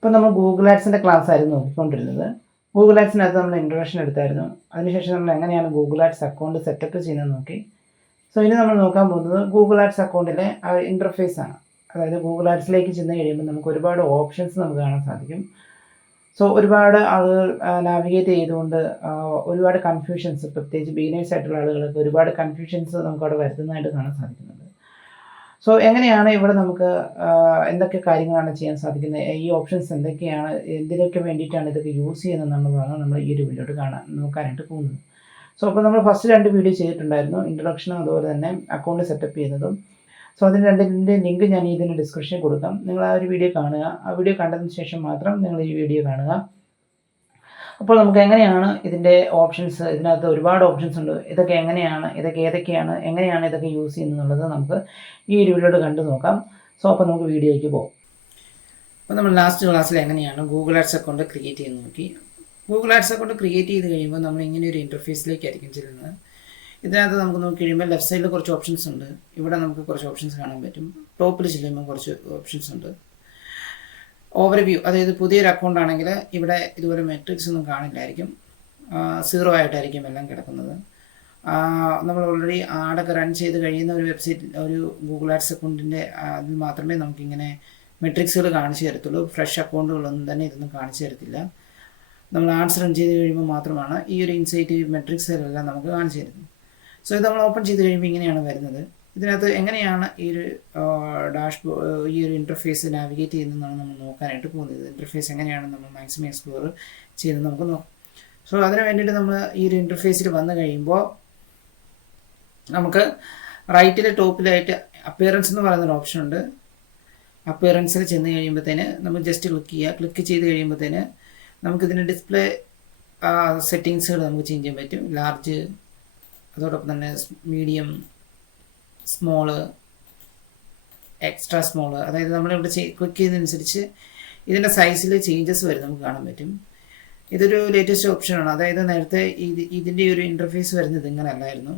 ഇപ്പോൾ നമ്മൾ Google ആഡ്സിൻ്റെ class ആയിരുന്നു നോക്കിക്കൊണ്ടിരുന്നത്. ഗൂഗിൾ ആഡ്സിനകത്ത് നമ്മൾ ഇൻട്രൊഡക്ഷൻ എടുത്തായിരുന്നു. അതിനുശേഷം നമ്മൾ എങ്ങനെയാണ് ഗൂഗിൾ ആഡ്സ് അക്കൗണ്ട് സെറ്റപ്പ് ചെയ്യുന്നത് നോക്കി. സോ ഇനി നമ്മൾ നോക്കാൻ പോകുന്നത് ഗൂഗിൾ ആഡ്സ് അക്കൗണ്ടിലെ ഇൻ്റർഫേസ് ആണ്. അതായത് ഗൂഗിൾ ആഡ്സിലേക്ക് ചെന്ന് കഴിയുമ്പോൾ നമുക്ക് ഒരുപാട് ഓപ്ഷൻസ് നമുക്ക് കാണാൻ സാധിക്കും. സോ ഒരുപാട് ആളുകൾ നാവിഗേറ്റ് ചെയ്തുകൊണ്ട് ഒരുപാട് കൺഫ്യൂഷൻസ്, പ്രത്യേകിച്ച് ബിഗിനേഴ്സ് ആയിട്ടുള്ള ആളുകൾക്ക് ഒരുപാട് കൺഫ്യൂഷൻസ് നമുക്കവിടെ വരുത്തുന്നതായിട്ട് കാണാൻ സാധിക്കുന്നുണ്ട്. സോ എങ്ങനെയാണ് ഇവിടെ നമുക്ക് എന്തൊക്കെ കാര്യങ്ങളാണ് ചെയ്യാൻ സാധിക്കുന്നത്, ഈ ഓപ്ഷൻസ് എന്തൊക്കെയാണ്, എന്തിനൊക്കെ വേണ്ടിയിട്ടാണ് ഇതൊക്കെ യൂസ് ചെയ്യുന്നത് എന്നുള്ളതാണ് നമ്മൾ ഈ ഒരു വീഡിയോയിൽ നോക്കാനായിട്ട് പോകുന്നത്. സോ അപ്പോൾ നമ്മൾ ഫസ്റ്റ് 2 വീഡിയോ ചെയ്തിട്ടുണ്ടായിരുന്നു, ഇൻട്രൊഡക്ഷനും അതുപോലെ തന്നെ അക്കൗണ്ട് സെറ്റപ്പ് ചെയ്യുന്നതും. സോ അതിന് രണ്ടിൻ്റെ ലിങ്ക് ഞാൻ ഇതിൻ്റെ ഡിസ്ക്രിപ്ഷനിൽ കൊടുക്കാം. നിങ്ങൾ ആ ഒരു വീഡിയോ കാണുക. ആ വീഡിയോ കണ്ടതിന് ശേഷം മാത്രം നിങ്ങൾ ഈ വീഡിയോ കാണുക. അപ്പോൾ നമുക്ക് എങ്ങനെയാണ് ഇതിൻ്റെ ഓപ്ഷൻസ്, ഇതിനകത്ത് ഒരുപാട് ഓപ്ഷൻസ് ഉണ്ട്, ഇതൊക്കെ എങ്ങനെയാണ്, ഏതൊക്കെയാണ്, എങ്ങനെയാണ് ഇതൊക്കെ യൂസ് ചെയ്യുന്നത് നമുക്ക് ഈ ഒരു വീഡിയോയിൽ കണ്ടു നോക്കാം. സോ അപ്പോൾ നമുക്ക് വീഡിയോയ്ക്ക് പോകാം. അപ്പോൾ നമ്മൾ ലാസ്റ്റ് ക്ലാസ്സിൽ എങ്ങനെയാണ് ഗൂഗിൾ ആഡ്സ് അക്കൗണ്ട് ക്രിയേറ്റ് ചെയ്ത് നോക്കി. ഗൂഗിൾ ആഡ്സ് അക്കൗണ്ട് ക്രിയേറ്റ് ചെയ്ത് കഴിയുമ്പോൾ നമ്മൾ ഇങ്ങനെ ഒരു ഇൻ്റർഫേസിലേക്കായിരിക്കും ചെല്ലുന്നത്. ഇതിനകത്ത് നമുക്ക് നോക്കി കഴിയുമ്പോൾ ലെഫ്റ്റ് സൈഡിൽ കുറച്ച് ഓപ്ഷൻസ് ഉണ്ട്. ഇവിടെ നമുക്ക് കുറച്ച് ഓപ്ഷൻസ് കാണാൻ പറ്റും. ടോപ്പിൽ ചെല്ലുമ്പോൾ കുറച്ച് ഓപ്ഷൻസ് ഉണ്ട്. ഓവർവ്യൂ, അതായത് പുതിയൊരു അക്കൗണ്ട് ആണെങ്കിൽ ഇവിടെ ഇതുപോലെ മെട്രിക്സ് ഒന്നും കാണില്ലായിരിക്കും, 0 ആയിട്ടായിരിക്കും എല്ലാം കിടക്കുന്നത്. നമ്മൾ ഓൾറെഡി ആഡൊക്കെ റൺ ചെയ്ത് കഴിയുന്ന ഒരു വെബ്സൈറ്റ്, ഒരു ഗൂഗിൾ ആഡ്സ് അക്കൗണ്ടിൻ്റെ അതിൽ മാത്രമേ നമുക്കിങ്ങനെ മെട്രിക്സുകൾ കാണിച്ചു തരത്തുള്ളൂ. ഫ്രഷ് അക്കൗണ്ടുകളൊന്നും തന്നെ ഇതൊന്നും കാണിച്ചു തരത്തില്ല. നമ്മൾ ആഡ്സ് റൺ ചെയ്ത് കഴിയുമ്പോൾ മാത്രമാണ് ഈ ഒരു ഇൻസൈറ്റ് മെട്രിക്സുകളെല്ലാം നമുക്ക് കാണിച്ചു തരുന്നത്. സോ ഇത് നമ്മൾ ഓപ്പൺ ചെയ്ത് കഴിയുമ്പോൾ ഇങ്ങനെയാണ് വരുന്നത്. ഇതിനകത്ത് എങ്ങനെയാണ് ഈ ഒരു ഈ ഒരു ഇൻ്റർഫേസ് നാവിഗേറ്റ് ചെയ്യുന്നതെന്നാണ് നമ്മൾ നോക്കാനായിട്ട് പോകുന്നത്. ഇൻ്റർഫേസ് എങ്ങനെയാണ് നമ്മൾ മാക്സിമം എക്സ്പ്ലോർ ചെയ്യുന്നത് നമുക്ക് നോക്കാം. സോ അതിന് വേണ്ടിയിട്ട് നമ്മൾ ഈ ഒരു ഇൻ്റർഫേസിൽ വന്നു കഴിയുമ്പോൾ നമുക്ക് റൈറ്റിൽ ടോപ്പിലായിട്ട് അപ്പിയറൻസ് എന്ന് പറയുന്നൊരു ഓപ്ഷൻ ഉണ്ട്. അപ്പിയറൻസിൽ ചെന്ന് കഴിയുമ്പോഴത്തേന് നമ്മൾ ജസ്റ്റ് ക്ലിക്ക് ചെയ്ത് കഴിയുമ്പോഴത്തേന് നമുക്കിതിൻ്റെ ഡിസ്പ്ലേ സെറ്റിങ്സുകൾ നമുക്ക് ചേഞ്ച് ചെയ്യാൻ പറ്റും. ലാർജ്, അതോടൊപ്പം തന്നെ മീഡിയം, സ്മോള്, എക്സ്ട്രാ സ്മോള്, അതായത് നമ്മളിവിടെ ക്ലിക്ക് ചെയ്യുന്നതനുസരിച്ച് ഇതിൻ്റെ സൈസിൽ ചേഞ്ചസ് വരെ നമുക്ക് കാണാൻ പറ്റും. ഇതൊരു ലേറ്റസ്റ്റ് ഓപ്ഷനാണ്. അതായത് നേരത്തെ ഇതിൻ്റെ ഒരു ഇൻ്റർഫേസ് വരുന്നത് ഇങ്ങനെ അല്ലായിരുന്നു.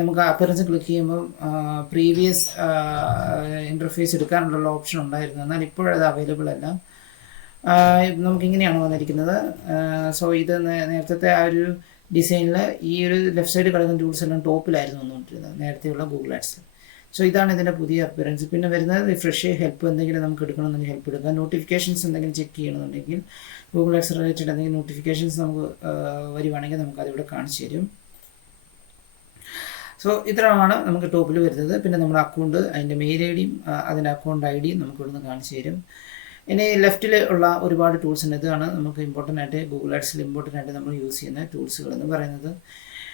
നമുക്ക് അപ്പിയറൻസ് ക്ലിക്ക് ചെയ്യുമ്പോൾ പ്രീവിയസ് ഇൻ്റർഫേസ് എടുക്കാനുള്ള ഓപ്ഷൻ ഉണ്ടായിരുന്നു, എന്നാൽ ഇപ്പോഴത് അവൈലബിൾ അല്ല. നമുക്കിങ്ങനെയാണ് വന്നിരിക്കുന്നത്. സോ ഇത് നേരത്തെ ആ ഒരു ഡിസൈനിൽ ഈ ഒരു ലെഫ്റ്റ് സൈഡ് കിടക്കുന്ന ടൂൾസ് എല്ലാം ടോപ്പിലായിരുന്നു വന്നുകൊണ്ടിരുന്നത് നേരത്തെയുള്ള ഗൂഗിൾ ആഡ്സ്. സോ ഇതാണ് ഇതിൻ്റെ പുതിയ അപ്പിയറൻസ്. പിന്നെ വരുന്നത് റിഫ്രഷ്, ഹെൽപ്പ് എന്തെങ്കിലും നമുക്ക് എടുക്കണമെന്നുണ്ടെങ്കിൽ ഹെൽപ്പ് എടുക്കാം. നോട്ടിഫിക്കേഷൻസ് എന്തെങ്കിലും ചെക്ക് ചെയ്യണമെന്നുണ്ടെങ്കിൽ ഗൂഗിൾ ആഡ്സ് റിലേറ്റഡ് എന്തെങ്കിലും നോട്ടിഫിക്കേഷൻസ് നമുക്ക് വരുവാണെങ്കിൽ നമുക്ക് അതിവിടെ കാണിച്ചു തരും. സോ ഇത്രയാണ് നമുക്ക് ടോപ്പിൽ വരുന്നത്. പിന്നെ നമ്മുടെ അക്കൗണ്ട്, അതിൻ്റെ മെയിൽ ഐ ഡിയും അതിൻ്റെ അക്കൗണ്ട് ഐ ഡിയും നമുക്ക് ഇവിടുന്ന് കാണിച്ചു തരും. ഇനി ലെഫ്റ്റിൽ ഉള്ള ഒരുപാട് ടൂൾസ് ഉണ്ട്. ഇതാണ് നമുക്ക് ഇമ്പോർട്ടൻ്റ് ആയിട്ട് ഗൂഗിൾ ആഡ്സിൽ ഇമ്പോർട്ടൻ്റ് ആയിട്ട് നമ്മൾ യൂസ് ചെയ്യുന്ന ടൂൾസുകൾ എന്ന് പറയുന്നത്.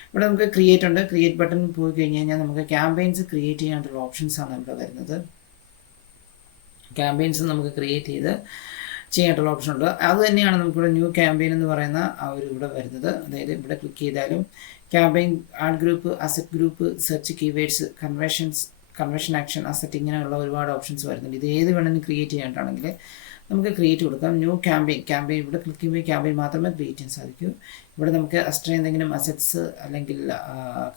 ഇവിടെ നമുക്ക് ക്രിയേറ്റ് ഉണ്ട്. ക്രിയേറ്റ് ബട്ടൺ പോയി കഴിഞ്ഞ് കഴിഞ്ഞാൽ നമുക്ക് ക്യാമ്പയിൻസ് ക്രിയേറ്റ് ചെയ്യാനുള്ള ഓപ്ഷൻസാണ് ഇവിടെ വരുന്നത്. ക്യാമ്പയിൻസ് നമുക്ക് ക്രിയേറ്റ് ചെയ്ത് ചെയ്യാനുള്ള ഓപ്ഷൻ ഉണ്ട്. അത് തന്നെയാണ് നമുക്കിവിടെ ന്യൂ ക്യാമ്പയിൻ എന്ന് പറയുന്ന ആ ഒരു ഇവിടെ വരുന്നത്. അതായത് ഇവിടെ ക്ലിക്ക് ചെയ്താലും campaign, add group, asset group, search keywords, conversion action, asset, ഇങ്ങനെയുള്ള ഒരുപാട് ഓപ്ഷൻസ് വരുന്നുണ്ട്. ഇത് ഏത് വേണമെങ്കിലും ക്രിയേറ്റ് ചെയ്യാനാണെങ്കിൽ നമുക്ക് ക്രിയേറ്റ് കൊടുക്കാം. ന്യൂ ക്യാമ്പയിൻ ഇവിടെ ക്ലിക്ക് ചെയ്യുമ്പോൾ ക്യാമ്പയിൻ മാത്രമേ ക്രിയേറ്റ് ചെയ്യാൻ സാധിക്കൂ. ഇവിടെ നമുക്ക് എക്സ്ട്രാ എന്തെങ്കിലും അസറ്റ്സ് അല്ലെങ്കിൽ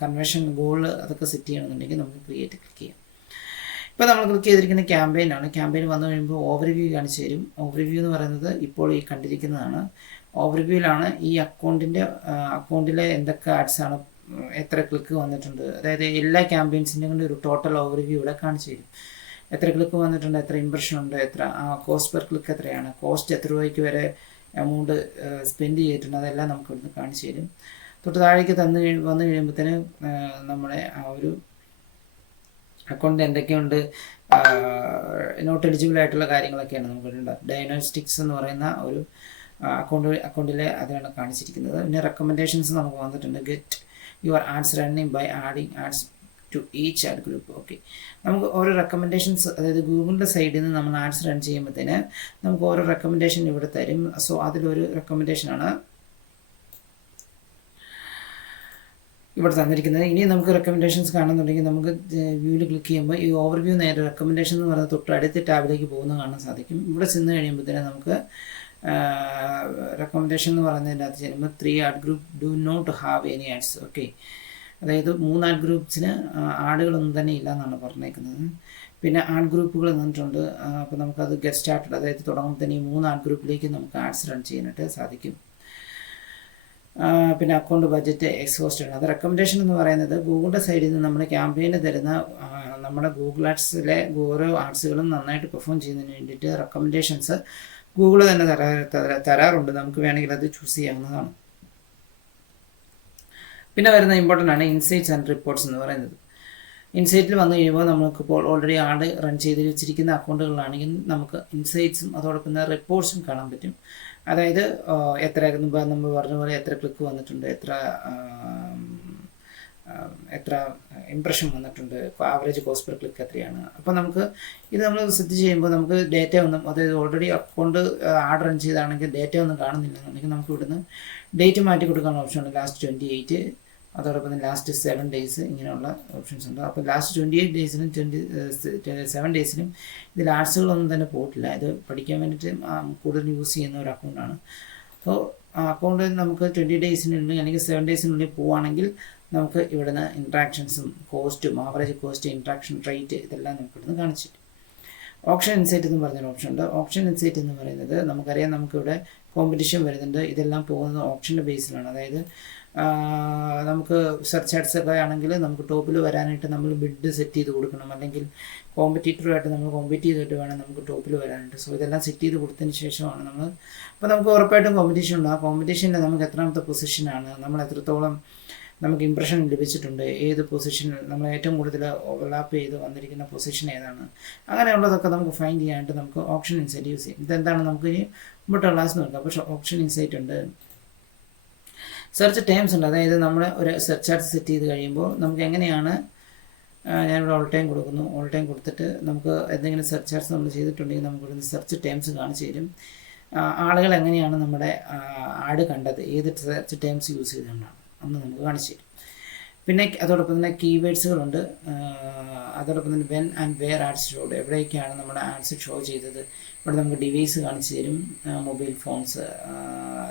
കൺവേർഷൻ ഗോൾ അതൊക്കെ സെറ്റ് ചെയ്യണമെന്നുണ്ടെങ്കിൽ നമുക്ക് ക്രിയേറ്റ് ക്ലിക്ക് ചെയ്യാം. ഇപ്പോൾ നമ്മൾ ക്ലിക്ക് ചെയ്തിരിക്കുന്ന ക്യാമ്പയിനാണ്. ക്യാമ്പയിൻ വന്നു കഴിയുമ്പോൾ ഓവർവ്യൂ കാണിച്ചു തരും. ഓവർവ്യൂ എന്ന് പറയുന്നത് ഇപ്പോൾ ഈ കണ്ടിരിക്കുന്നതാണ്. ഓവർവ്യൂവിലാണ് ഈ അക്കൗണ്ടിലെ എന്തൊക്കെ ആഡ്സാണ്, എത്ര ക്ലിക്ക് വന്നിട്ടുണ്ട്, അതായത് എല്ലാ ക്യാമ്പയിൻസിൻ്റെ കൊണ്ട് ഒരു ടോട്ടൽ ഓവർവ്യൂ ഇവിടെ കാണിച്ചു തരും. എത്ര ക്ലിക്ക് വന്നിട്ടുണ്ട്, എത്ര ഇംപ്രഷൻ ഉണ്ട്, എത്ര കോസ്റ്റ് പെർ ക്ലിക്ക് എത്രയാണ്, കോസ്റ്റ് എത്ര രൂപയ്ക്ക് വരെ എമൗണ്ട് സ്പെൻഡ് ചെയ്തിട്ടുണ്ട്, അതെല്ലാം നമുക്ക് ഇവിടുന്ന് കാണിച്ചു തരും. തൊട്ട് താഴേക്ക് വന്നു കഴിയുമ്പോഴത്തേന് നമ്മുടെ ആ ഒരു അക്കൗണ്ട് എന്തൊക്കെയുണ്ട്, നോട്ട് എലിജിബിൾ ആയിട്ടുള്ള കാര്യങ്ങളൊക്കെയാണ് നമുക്ക് ഡയഗ്നോസ്റ്റിക്സ് എന്ന് പറയുന്ന ഒരു അക്കൗണ്ടിലെ അതാണ് കാണിച്ചിരിക്കുന്നത്. പിന്നെ റെക്കമെൻഡേഷൻസ് നമുക്ക് വന്നിട്ടുണ്ട്. Get your ads running by adding ads to each ad group. Okay, നമുക്ക് ഓരോ റെക്കമെൻഡേഷൻസ്, അതായത് ഗൂഗിളിൻ്റെ സൈഡിൽ നിന്ന് നമ്മൾ ആഡ്സ് റൺ ചെയ്യുമ്പോഴത്തേന് നമുക്ക് ഓരോ റെക്കമെൻഡേഷൻ ഇവിടെ തരും. സോ അതിലൊരു റെക്കമെൻഡേഷനാണ് ഇവിടെ തന്നിരിക്കുന്നത്. ഇനി നമുക്ക് റെക്കമെൻഡേഷൻസ് കാണുന്നുണ്ടെങ്കിൽ നമുക്ക് വ്യൂവിൽ ക്ലിക്ക് ചെയ്യുമ്പോൾ ഈ ഓവർവ്യൂ നേരെ റെക്കമെൻഡേഷൻ എന്ന് പറയുന്നത് തൊട്ട് അടുത്ത ടാബിലേക്ക് പോകുന്നത് കാണാൻ സാധിക്കും. ഇവിടെ ചെന്ന് കഴിയുമ്പോഴത്തേന് നമുക്ക് റെക്കമെൻഡേഷൻ എന്ന് പറയുന്നതിൻ്റെ അകത്ത് ചെല്ലുമ്പോൾ 3 ad group do not have any ads. Okay, അതായത് 3 ആഡ് ഗ്രൂപ്പ്സിന് ആഡുകളൊന്നും തന്നെ ഇല്ല എന്നാണ് പറഞ്ഞേക്കുന്നത്. പിന്നെ ആഡ് ഗ്രൂപ്പുകൾ തന്നിട്ടുണ്ട്. അപ്പോൾ നമുക്കത് ഗെറ്റ് സ്റ്റാർട്ടഡ്, അതായത് തുടങ്ങുമ്പോൾ തന്നെ ഈ 3 ആഡ് ഗ്രൂപ്പിലേക്ക് നമുക്ക് ആഡ്സ് റൺ ചെയ്യാനായിട്ട് സാധിക്കും. പിന്നെ അക്കൗണ്ട് ബഡ്ജറ്റ് എക്സോസ്റ്റഡ്. അത് റെക്കമെൻഡേഷൻ എന്ന് പറയുന്നത് ഗൂഗിളിൻ്റെ സൈഡിൽ നിന്ന് നമ്മൾ ക്യാമ്പയിന് തരുന്ന നമ്മുടെ ഗൂഗിൾ ആഡ്സിലെ ഓരോ ആഡ്സുകളും നന്നായിട്ട് പെർഫോം ചെയ്യുന്നതിന് വേണ്ടിയിട്ട് റെക്കമെൻഡേഷൻസ് ഗൂഗിൾ തന്നെ തരാറുണ്ട്. നമുക്ക് വേണമെങ്കിൽ അത് ചൂസ് ചെയ്യാവുന്നതാണ്. പിന്നെ വരുന്ന ഇമ്പോർട്ടൻ്റ് ആണ് ഇൻസൈറ്റ്സ് ആൻഡ് റിപ്പോർട്ട്സ് എന്ന് പറയുന്നത്. ഇൻസൈറ്റിൽ വന്നു കഴിയുമ്പോൾ നമുക്കിപ്പോൾ ഓൾറെഡി ആഡ് റൺ ചെയ്ത് വെച്ചിരിക്കുന്ന അക്കൗണ്ടുകളാണെങ്കിൽ നമുക്ക് ഇൻസൈറ്റ്സും അതോടൊപ്പം തന്നെ റിപ്പോർട്ട്സും കാണാൻ പറ്റും. അതായത് എത്ര നമ്മൾ പറഞ്ഞ പോലെ എത്ര ക്ലിക്ക് വന്നിട്ടുണ്ട്, എത്ര ഇംപ്രഷൻ വന്നിട്ടുണ്ട്, ആവറേജ് കോസ്റ്റ് പെർ ക്ലിക്ക് എത്രയാണ്. അപ്പോൾ നമുക്ക് ഇത് നമ്മൾ സെറ്റ് ചെയ്യുമ്പോൾ നമുക്ക് ഡേറ്റ ഒന്നും, അതായത് ഓൾറെഡി അക്കൗണ്ട് ആഡ് റൺ ചെയ്താണെങ്കിൽ ഡേറ്റ ഒന്നും കാണുന്നില്ല എന്നുണ്ടെങ്കിൽ നമുക്ക് ഇവിടുന്ന് ഡേറ്റ് മാറ്റി കൊടുക്കാനുള്ള ഓപ്ഷൻ ഉണ്ട്. ലാസ്റ്റ് 28, അതോടൊപ്പം തന്നെ ലാസ്റ്റ് 7 ഡേയ്സ്, ഇങ്ങനെയുള്ള ഓപ്ഷൻസ് ഉണ്ട്. അപ്പോൾ ലാസ്റ്റ് 28 ഡേയ്സിനും 7 ഡേയ്സിനും ഇതിൽ ആഡ്സുകളൊന്നും തന്നെ പോയിട്ടില്ല. ഇത് പഠിക്കാൻ വേണ്ടിയിട്ട് കൂടുതൽ യൂസ് ചെയ്യുന്ന ഒരു അക്കൗണ്ടാണ്. അപ്പോൾ അക്കൗണ്ട് നമുക്ക് 20 ഡേയ്സിനുള്ളിൽ അല്ലെങ്കിൽ 7 ഡേയ്സിനുള്ളിൽ പോവുകയാണെങ്കിൽ നമുക്ക് ഇവിടുന്ന് ഇൻട്രാക്ഷൻസും കോസ്റ്റും ആവറേജ് കോസ്റ്റ്, ഇൻട്രാക്ഷൻ റേറ്റ്, ഇതെല്ലാം നമുക്ക് ഇവിടുന്ന് കാണിച്ചു തരും. ഓപ്ഷൻ ഇൻസൈറ്റ് എന്ന് പറഞ്ഞൊരു ഓപ്ഷൻ ഉണ്ട്. ഓപ്ഷൻ ഇൻസൈറ്റ് എന്ന് പറയുന്നത് നമുക്കറിയാം, നമുക്കിവിടെ കോമ്പറ്റീഷൻ വരുന്നുണ്ട്. ഇതെല്ലാം പോകുന്നത് ഓപ്ഷൻ്റെ ബേസിലാണ്. അതായത് നമുക്ക് സെർച്ച് ആഡ്സ് ഒക്കെ ആണെങ്കിൽ നമുക്ക് ടോപ്പിൽ വരാനായിട്ട് നമ്മൾ ബിഡ് സെറ്റ് ചെയ്ത് കൊടുക്കണം, അല്ലെങ്കിൽ കോമ്പറ്റീറ്ററുമായിട്ട് നമ്മൾ കോമ്പീറ്റ് ചെയ്തിട്ട് വേണം നമുക്ക് ടോപ്പിൽ വരാനായിട്ട്. സോ ഇതെല്ലാം സെറ്റ് ചെയ്ത് കൊടുത്തതിന് ശേഷമാണ് നമ്മൾ, അപ്പോൾ നമുക്ക് ഉറപ്പായിട്ടും കോമ്പറ്റീഷൻ ഉണ്ട്. ആ കോമ്പറ്റീഷനിൽ നമുക്ക് എത്രാമത്തെ പൊസിഷനാണ്, നമ്മൾ എത്രത്തോളം നമുക്ക് ഇംപ്രഷൻ ലഭിച്ചിട്ടുണ്ട്, ഏത് പൊസിഷനിൽ നമ്മൾ ഏറ്റവും കൂടുതൽ ഓവർലാപ്പ് ചെയ്ത് വന്നിരിക്കുന്ന പൊസിഷൻ ഏതാണ്, അങ്ങനെയുള്ളതൊക്കെ നമുക്ക് ഫൈൻഡ് ചെയ്യാനായിട്ട് നമുക്ക് ഓപ്ഷൻ ഇൻസൈറ്റ് യൂസ് ചെയ്യും. ഇതെന്താണ് നമുക്ക് ഇനി മുമ്പോട്ടുള്ള ക്ലാസ് നോക്കാം. പക്ഷേ ഓപ്ഷൻ ഇൻസൈറ്റ് ഉണ്ട്, സെർച്ച് ടേംസ് ഉണ്ട്. അതായത് നമ്മൾ ഒരു സെർച്ച് ആഡ് സെറ്റ് ചെയ്ത് കഴിയുമ്പോൾ നമുക്ക് എങ്ങനെയാണ്, ഞാനിവിടെ ഓൾ ടൈം കൊടുക്കുന്നു. ഓൾ ടൈം കൊടുത്തിട്ട് നമുക്ക് എന്തെങ്കിലും സെർച്ച് ആഡ്സ് നമ്മൾ ചെയ്തിട്ടുണ്ടെങ്കിൽ നമുക്ക് സെർച്ച് ടേംസ് കാണിച്ചു തരും. ആളുകൾ എങ്ങനെയാണ് നമ്മുടെ ആഡ് കണ്ടത്, ഏത് സെർച്ച് ടേംസ് യൂസ് ചെയ്തുകൊണ്ടാണ് അന്ന് നമുക്ക് കാണിച്ചു തരും. പിന്നെ അതോടൊപ്പം തന്നെ കീവേഡ്സുകളുണ്ട്. അതോടൊപ്പം തന്നെ when and where ads showed, എവിടേക്കാണ് നമ്മുടെ ആഡ്സ് ഷോ ചെയ്തത്. ഇവിടെ നമുക്ക് ഡിവൈസ് കാണിച്ചു തരും, മൊബൈൽ ഫോൺസ്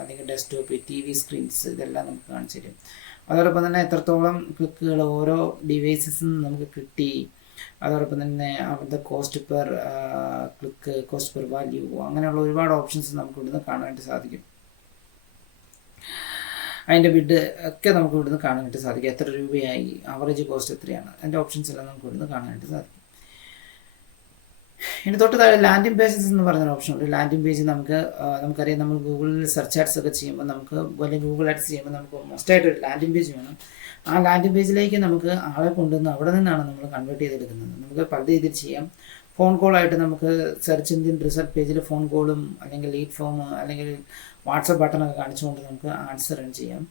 അല്ലെങ്കിൽ ഡെസ്ക്ടോപ്പ്, TV സ്ക്രീൻസ്, ഇതെല്ലാം നമുക്ക് കാണിച്ചു തരും. അതോടൊപ്പം തന്നെ എത്രത്തോളം ക്ലിക്കുകൾ ഓരോ ഡിവൈസസിൽ നിന്ന് നമുക്ക് കിട്ടി, അതോടൊപ്പം തന്നെ അവിടുത്തെ cost per click, cost per value, അങ്ങനെയുള്ള ഒരുപാട് ഓപ്ഷൻസ് നമുക്ക് ഇവിടുന്ന് കാണാനായിട്ട് സാധിക്കും. അതിൻ്റെ ബിഡ് ഒക്കെ നമുക്ക് ഇവിടുന്ന് കാണാനായിട്ട് സാധിക്കും. എത്ര രൂപയായി, ആവറേജ് കോസ്റ്റ് എത്രയാണ്, അതിൻ്റെ ഓപ്ഷൻസ് എല്ലാം നമുക്ക് ഇവിടുന്ന് കാണാനായിട്ട് സാധിക്കും. ഇനി തൊട്ട് താഴെ ലാൻഡിംഗ് പേജസ് എന്ന് പറഞ്ഞൊരു ഓപ്ഷൻ ഉണ്ട്. ലാൻഡിംഗ് പേജ് നമുക്കറിയാം, നമ്മൾ ഗൂഗിളിൽ സെർച്ച് ആഡ്സ് ഒക്കെ ചെയ്യുമ്പോൾ നമുക്ക്, അല്ലെങ്കിൽ ഗൂഗിൾ ആഡ്സ് ചെയ്യുമ്പോൾ നമുക്ക് മോസ്റ്റായിട്ട് ഒരു ലാൻഡിംഗ് പേജ് വേണം. ആ ലാൻഡിംഗ് പേജിലേക്ക് നമുക്ക് ആളെ കൊണ്ടുവന്ന് അവിടെ നിന്നാണ് നമ്മൾ കൺവേർട്ട് ചെയ്തെടുക്കുന്നത്. നമുക്ക് പല രീതിയിൽ ചെയ്യാം. ഫോൺ കോളായിട്ട് നമുക്ക് സെർച്ച് എഞ്ചിൻ റിസൾട്ട് പേജിൽ ഫോൺ കോളും അല്ലെങ്കിൽ ലീഡ് ഫോം അല്ലെങ്കിൽ വാട്സപ്പ് ബട്ടണൊക്കെ കാണിച്ചുകൊണ്ട് നമുക്ക് ആഡ്സ് റൺ ചെയ്യാം.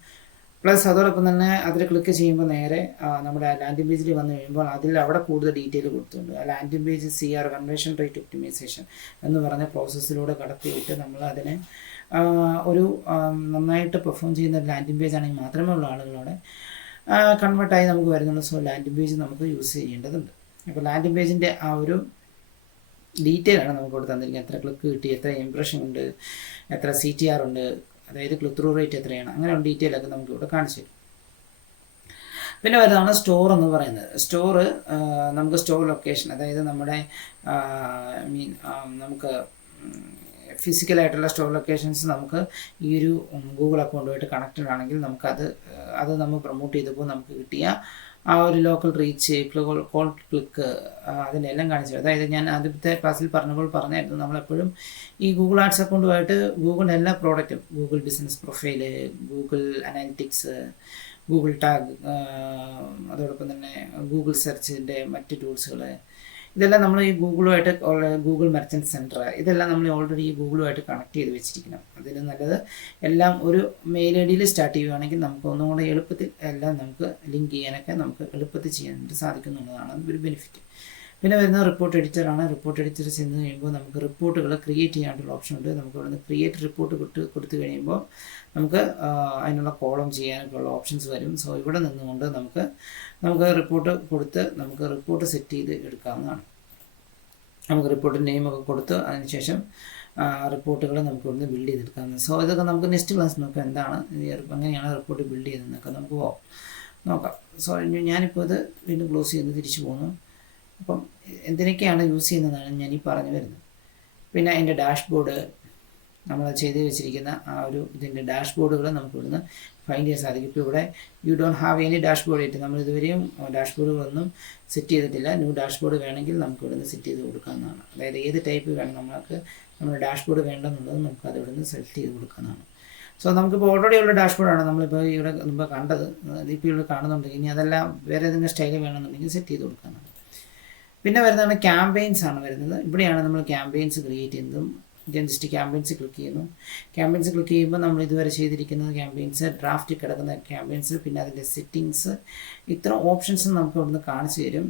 പ്ലസ് അതോടൊപ്പം തന്നെ അതിൽ ക്ലിക്ക് ചെയ്യുമ്പോൾ നേരെ നമ്മുടെ ലാൻഡിംഗ് പേജിൽ വന്നു കഴിയുമ്പോൾ അതിൽ അവിടെ കൂടുതൽ ഡീറ്റെയിൽ കൊടുത്തിട്ടുണ്ട്. ആ landing page CR conversion rate optimisation എന്ന് പറഞ്ഞ പ്രോസസ്സിലൂടെ കടത്തിയിട്ട് നമ്മൾ അതിനെ ഒരു നന്നായിട്ട് പെർഫോം ചെയ്യുന്ന ലാൻഡിംഗ് പേജ് ആണെങ്കിൽ മാത്രമേ ഉള്ള ആളുകളോടെ കൺവേർട്ടായി നമുക്ക് വരുന്നുള്ളൂ. സോ ലാൻഡിംഗ് പേജ് നമുക്ക് യൂസ് ചെയ്യേണ്ടതുണ്ട്. അപ്പോൾ ലാൻഡിംഗ് പേജിൻ്റെ ആ ഒരു ഡീറ്റെയിൽ ആണ് നമുക്ക് ഇവിടെ തന്നിരിക്കുന്നത്. എത്ര ക്ലിക്ക് കിട്ടി, എത്ര ഇംപ്രഷൻ ഉണ്ട്, എത്ര CTR ഉണ്ട്, അതായത് ക്ലിക്ക് ത്രൂ റേറ്റ് എത്രയാണ്, അങ്ങനെയുള്ള ഡീറ്റെയിൽ ഒക്കെ നമുക്ക് ഇവിടെ കാണിച്ചു തരും. പിന്നെ വരുന്നതാണ് സ്റ്റോർ എന്ന് പറയുന്നത്. നമുക്ക് സ്റ്റോർ ലൊക്കേഷൻ, അതായത് നമ്മുടെ നമുക്ക് ഫിസിക്കലായിട്ടുള്ള സ്റ്റോർ ലൊക്കേഷൻസ് നമുക്ക് ഈ ഒരു ഗൂഗിൾ അക്കൗണ്ടുമായിട്ട് കണക്റ്റഡ് ആണെങ്കിൽ അത് നമ്മൾ പ്രൊമോട്ട് ചെയ്തപ്പോൾ നമുക്ക് കിട്ടിയ ആ ഒരു ലോക്കൽ റീച്ച്, കോൾ ക്ലിക്ക്, അതിനെല്ലാം കാണിച്ചു. അതായത് ഞാൻ ആദ്യത്തെ ക്ലാസ്സിൽ പറഞ്ഞായിരുന്നു, നമ്മളെപ്പോഴും ഈ ഗൂഗിൾ ആഡ്സ് അക്കൗണ്ടുമായിട്ട് ഗൂഗിളിൻ്റെ എല്ലാ പ്രോഡക്റ്റും, Google business profile, Google analytics, Google tag, അതോടൊപ്പം തന്നെ ഗൂഗിൾ സെർച്ചിൻ്റെ മറ്റ് ടൂൾസുകൾ, ഇതെല്ലാം നമ്മൾ ഈ ഗൂഗിളുമായിട്ട്, ഗൂഗിൾ മെർച്ചൻറ്റ് സെൻറ്റർ, ഇതെല്ലാം നമ്മൾ ഓൾറെഡി ഈ ഗൂഗിളുമായിട്ട് കണക്ട് ചെയ്ത് വെച്ചിരിക്കണം. അതിന് നല്ലത് എല്ലാം ഒരു മെയിൽ ID സ്റ്റാർട്ട് ചെയ്യുകയാണെങ്കിൽ നമുക്ക് ഒന്നുകൂടെ എളുപ്പത്തിൽ എല്ലാം നമുക്ക് ലിങ്ക് ചെയ്യാനൊക്കെ നമുക്ക് എളുപ്പത്തിൽ ചെയ്യാനായിട്ട് സാധിക്കുന്നുള്ളതാണ് ഒരു ബെനിഫിറ്റ്. പിന്നെ വരുന്ന റിപ്പോർട്ട് എഡിറ്ററാണ്. റിപ്പോർട്ട് എഡിറ്റർ ചെന്ന് കഴിയുമ്പോൾ നമുക്ക് റിപ്പോർട്ടുകൾ ക്രിയേറ്റ് ചെയ്യാനുള്ള ഓപ്ഷൻ ഉണ്ട്. നമുക്ക് ഇവിടുന്ന് ക്രിയേറ്റ് റിപ്പോർട്ട് കൊടുത്തു കഴിയുമ്പോൾ നമുക്ക് അതിനുള്ള കോളം ചെയ്യാനൊക്കെയുള്ള ഓപ്ഷൻസ് വരും. സോ ഇവിടെ നിന്നുകൊണ്ട് നമുക്ക് റിപ്പോർട്ട് കൊടുത്ത് നമുക്ക് റിപ്പോർട്ട് സെറ്റ് ചെയ്ത് എടുക്കാവുന്നതാണ്. നമുക്ക് റിപ്പോർട്ട് നെയിമൊക്കെ കൊടുത്ത് അതിനുശേഷം റിപ്പോർട്ടുകൾ നമുക്ക് ഇവിടുന്ന് ബിൽഡ് ചെയ്തെടുക്കാവുന്നത്. സോ ഇതൊക്കെ നമുക്ക് നെക്സ്റ്റ് ക്ലാസ് നോക്കാം, എന്താണ് എങ്ങനെയാണ് റിപ്പോർട്ട് ബിൽഡ് ചെയ്തതെന്നൊക്കെ നമുക്ക് നോക്കാം. സോ ഞാനിപ്പോൾ ഇത് വീണ്ടും ക്ലോസ് ചെയ്ത് തിരിച്ചു പോകുന്നു. അപ്പം എന്തിനൊക്കെയാണ് യൂസ് ചെയ്യുന്നതാണ് ഞാൻ ഈ പറഞ്ഞു വരുന്നത്. പിന്നെ അതിൻ്റെ ഡാഷ്ബോർഡ്, നമ്മൾ ചെയ്ത് വെച്ചിരിക്കുന്ന ആ ഒരു ഇതിൻ്റെ ഡാഷ്ബോർഡുകൾ നമുക്ക് ഇവിടുന്ന് ഫൈൻഡ് ചെയ്യാൻ സാധിക്കും. ഇപ്പോൾ ഇവിടെ you don't have any dashboard ആയിട്ട് നമ്മൾ ഇതുവരെയും ഡാഷ്ബോർഡുകളൊന്നും സെറ്റ് ചെയ്തിട്ടില്ല. ന്യൂ ഡാഷ്ബോർഡ് വേണമെങ്കിൽ നമുക്ക് ഇവിടുന്ന് സെറ്റ് ചെയ്ത് കൊടുക്കാവുന്നതാണ്. അതായത് ഏത് ടൈപ്പ് വേണം നമുക്ക് നമ്മുടെ ഡാഷ്ബോർഡ് വേണ്ടെന്നുള്ളത് നമുക്ക് അത് ഇവിടുന്ന് സെലക്ട് ചെയ്ത് കൊടുക്കാവുന്നതാണ്. സോ നമുക്കിപ്പോൾ ഓൾറെഡി ഉള്ള ഡാഷ്ബോർഡാണ് നമ്മളിപ്പോൾ ഇവിടെ മുമ്പ് കണ്ടത്, ഇപ്പോൾ ഇവിടെ കാണുന്നുണ്ടെങ്കിൽ ഇനി അതെല്ലാം വേറെ ഏതെങ്കിലും സ്റ്റൈൽ വേണമെന്നുണ്ടെങ്കിൽ സെറ്റ് ചെയ്ത് കൊടുക്കാവുന്നതാണ്. പിന്നെ വരുന്നതാണ് ക്യാമ്പയിൻസ് ആണ് വരുന്നത്. ഇവിടെയാണ് നമ്മൾ ക്യാമ്പയിൻസ് ക്രിയേറ്റ് ചെയ്യുന്നതും. ജസ്റ്റ് ക്യാമ്പയിൻസ് ക്ലിക്ക് ചെയ്യുന്നു. ക്യാമ്പയിൻസ് ക്ലിക്ക് ചെയ്യുമ്പോൾ നമ്മൾ ഇതുവരെ ചെയ്തിരിക്കുന്നത് ക്യാമ്പയിൻസ്, ഡ്രാഫ്റ്റ് കിടക്കുന്ന ക്യാമ്പയിൻസ്, പിന്നെ അതിൻ്റെ സെറ്റിങ്സ്, ഇത്ര ഓപ്ഷൻസ് നമുക്ക് ഇവിടുന്ന് കാണിച്ചു തരും.